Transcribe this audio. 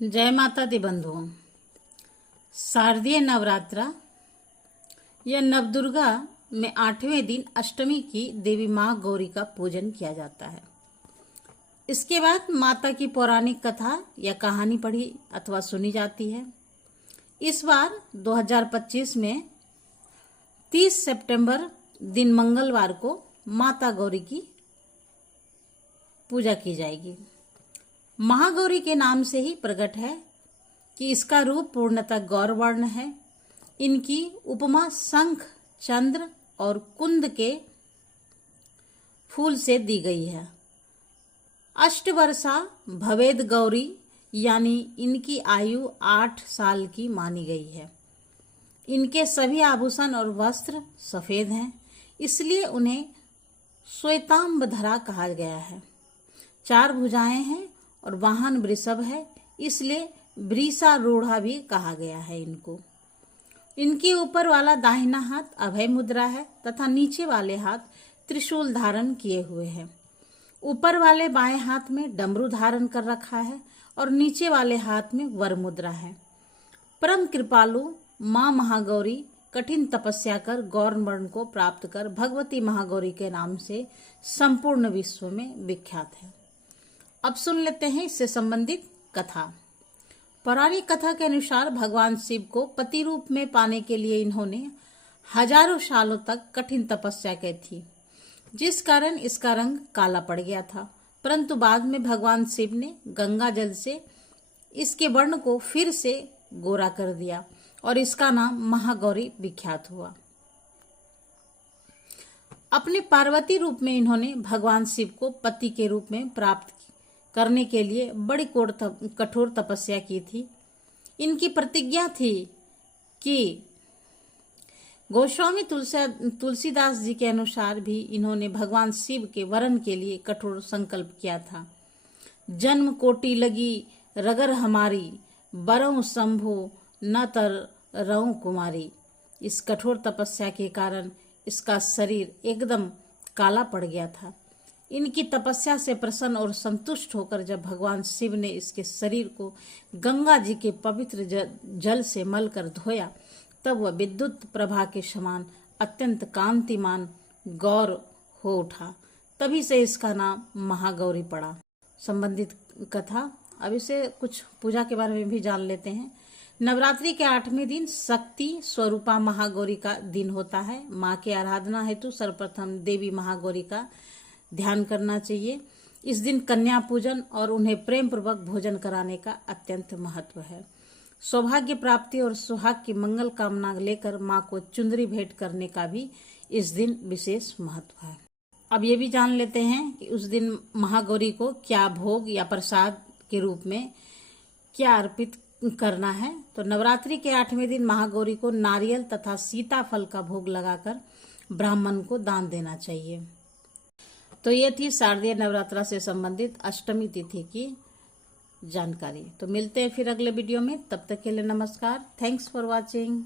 जय माता दी बंधुओं। शारदीय नवरात्रा या नवदुर्गा में 8वें दिन अष्टमी की देवी माँ गौरी का पूजन किया जाता है। इसके बाद माता की पौराणिक कथा या कहानी पढ़ी अथवा सुनी जाती है। इस बार 2025 में 30 सितंबर दिन मंगलवार को माता गौरी की पूजा की जाएगी। महागौरी के नाम से ही प्रकट है कि इसका रूप पूर्णतः गौरवर्ण है। इनकी उपमा शंख, चंद्र और कुंद के फूल से दी गई है। अष्टवर्षा भवेद गौरी यानी इनकी आयु 8 साल की मानी गई है। इनके सभी आभूषण और वस्त्र सफेद हैं, इसलिए उन्हें श्वेतांबरधरा कहा गया है। 4 भुजाएं हैं और वाहन वृषभ है, इसलिए वृषारूढ़ा भी कहा गया है इनको। इनके ऊपर वाला दाहिना हाथ अभय मुद्रा है तथा नीचे वाले हाथ त्रिशूल धारण किए हुए हैं। ऊपर वाले बाएं हाथ में डमरू धारण कर रखा है और नीचे वाले हाथ में वर मुद्रा है। परम कृपालु माँ महागौरी कठिन तपस्या कर गौर वर्ण को प्राप्त कर भगवती महागौरी के नाम से संपूर्ण विश्व में विख्यात है। अब सुन लेते हैं इससे संबंधित कथा। पौराणिक कथा के अनुसार भगवान शिव को पति रूप में पाने के लिए इन्होंने हजारों सालों तक कठिन तपस्या की थी, जिस कारण इसका रंग काला पड़ गया था। परंतु बाद में भगवान शिव ने गंगा जल से इसके वर्ण को फिर से गोरा कर दिया और इसका नाम महागौरी विख्यात हुआ। अपने पार्वती रूप में इन्होंने भगवान शिव को पति के रूप में प्राप्त करने के लिए बड़ी कठोर तपस्या की थी। इनकी प्रतिज्ञा थी कि गोस्वामी तुलसीदास जी के अनुसार भी इन्होंने भगवान शिव के वरण के लिए कठोर संकल्प किया था। जन्म कोटि लगी रगर हमारी, बरऊं शंभु न तर रहूं कुमारी। इस कठोर तपस्या के कारण इसका शरीर एकदम काला पड़ गया था। इनकी तपस्या से प्रसन्न और संतुष्ट होकर जब भगवान शिव ने इसके शरीर को गंगा जी के पवित्र जल से मलकर धोया, तब वह विद्युत प्रभा के समान अत्यंत कांतिमान गौर हो उठा। तभी से इसका नाम महागौरी पड़ा। संबंधित कथा। अब इसे कुछ पूजा के बारे में भी जान लेते हैं। नवरात्रि के 8वें दिन शक्ति स्वरूपा महागौरी का दिन होता है। माँ की आराधना हेतु सर्वप्रथम देवी महागौरी का ध्यान करना चाहिए। इस दिन कन्या पूजन और उन्हें प्रेम पूर्वक भोजन कराने का अत्यंत महत्व है। सौभाग्य प्राप्ति और सुहाग की मंगल कामना लेकर माँ को चुंदरी भेंट करने का भी इस दिन विशेष महत्व है। अब ये भी जान लेते हैं कि उस दिन महागौरी को क्या भोग या प्रसाद के रूप में क्या अर्पित करना है। तो नवरात्रि के 8वें दिन महागौरी को नारियल तथा सीताफल का भोग लगाकर ब्राह्मण को दान देना चाहिए। तो ये थी शारदीय नवरात्रा से संबंधित अष्टमी तिथि की जानकारी। तो मिलते हैं फिर अगले वीडियो में। तब तक के लिए नमस्कार। Thanks for watching.